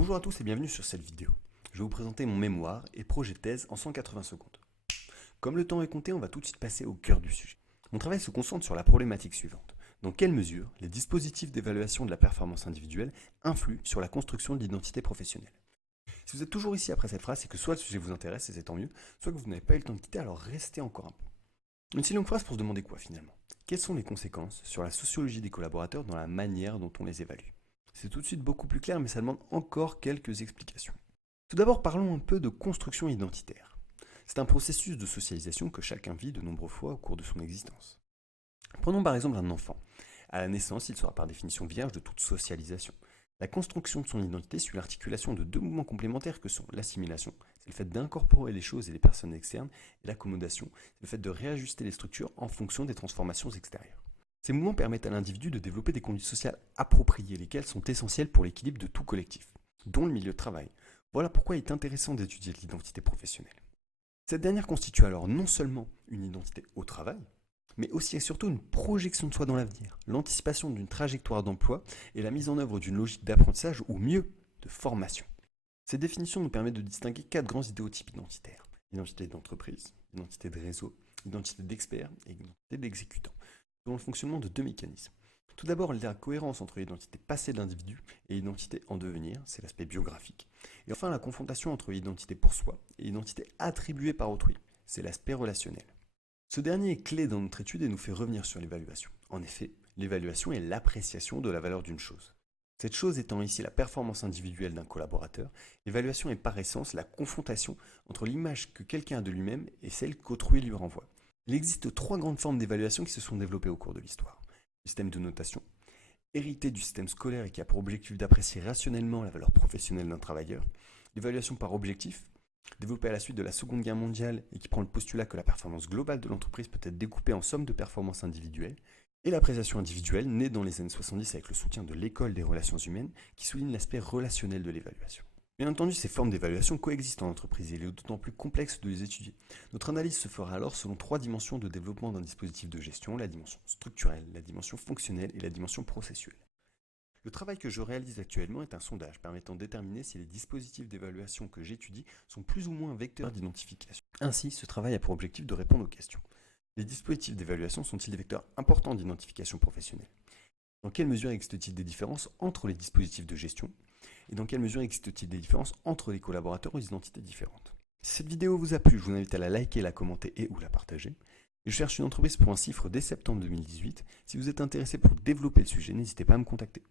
Bonjour à tous et bienvenue sur cette vidéo. Je vais vous présenter mon mémoire et projet de thèse en 180 secondes. Comme le temps est compté, on va tout de suite passer au cœur du sujet. Mon travail se concentre sur la problématique suivante. Dans quelle mesure les dispositifs d'évaluation de la performance individuelle influent sur la construction de l'identité professionnelle? Si vous êtes toujours ici après cette phrase, c'est que soit le sujet vous intéresse et c'est tant mieux, soit que vous n'avez pas eu le temps de quitter, alors restez encore un peu. Une si longue phrase pour se demander quoi finalement? Quelles sont les conséquences sur la sociologie des collaborateurs dans la manière dont on les évalue? C'est tout de suite beaucoup plus clair, mais ça demande encore quelques explications. Tout d'abord, parlons un peu de construction identitaire. C'est un processus de socialisation que chacun vit de nombreuses fois au cours de son existence. Prenons par exemple un enfant. À la naissance, il sera par définition vierge de toute socialisation. La construction de son identité suit l'articulation de deux mouvements complémentaires que sont l'assimilation, c'est le fait d'incorporer les choses et les personnes externes, et l'accommodation, c'est le fait de réajuster les structures en fonction des transformations extérieures. Ces mouvements permettent à l'individu de développer des conduites sociales appropriées, lesquelles sont essentielles pour l'équilibre de tout collectif, dont le milieu de travail. Voilà pourquoi il est intéressant d'étudier l'identité professionnelle. Cette dernière constitue alors non seulement une identité au travail, mais aussi et surtout une projection de soi dans l'avenir, l'anticipation d'une trajectoire d'emploi et la mise en œuvre d'une logique d'apprentissage ou mieux, de formation. Ces définitions nous permettent de distinguer quatre grands idéotypes identitaires. Identité d'entreprise, identité de réseau, identité d'expert et identité d'exécutant, selon le fonctionnement de deux mécanismes. Tout d'abord, la cohérence entre l'identité passée de l'individu et l'identité en devenir, c'est l'aspect biographique. Et enfin, la confrontation entre l'identité pour soi et l'identité attribuée par autrui, c'est l'aspect relationnel. Ce dernier est clé dans notre étude et nous fait revenir sur l'évaluation. En effet, l'évaluation est l'appréciation de la valeur d'une chose. Cette chose étant ici la performance individuelle d'un collaborateur, l'évaluation est par essence la confrontation entre l'image que quelqu'un a de lui-même et celle qu'autrui lui renvoie. Il existe trois grandes formes d'évaluation qui se sont développées au cours de l'histoire. Le système de notation, hérité du système scolaire et qui a pour objectif d'apprécier rationnellement la valeur professionnelle d'un travailleur. L'évaluation par objectif, développée à la suite de la Seconde Guerre mondiale et qui prend le postulat que la performance globale de l'entreprise peut être découpée en somme de performances individuelles. Et l'appréciation individuelle, née dans les années 70 avec le soutien de l'école des relations humaines, qui souligne l'aspect relationnel de l'évaluation. Bien entendu, ces formes d'évaluation coexistent en entreprise et il est d'autant plus complexe de les étudier. Notre analyse se fera alors selon trois dimensions de développement d'un dispositif de gestion, la dimension structurelle, la dimension fonctionnelle et la dimension processuelle. Le travail que je réalise actuellement est un sondage permettant de déterminer si les dispositifs d'évaluation que j'étudie sont plus ou moins vecteurs d'identification. Ainsi, ce travail a pour objectif de répondre aux questions. Les dispositifs d'évaluation sont-ils des vecteurs importants d'identification professionnelle? Dans quelle mesure existe-t-il des différences entre les dispositifs de gestion? Et dans quelle mesure existe-t-il des différences entre les collaborateurs aux identités différentes? Si cette vidéo vous a plu, je vous invite à la liker, la commenter et ou la partager. Et je cherche une entreprise pour un chiffre dès septembre 2018. Si vous êtes intéressé pour développer le sujet, n'hésitez pas à me contacter.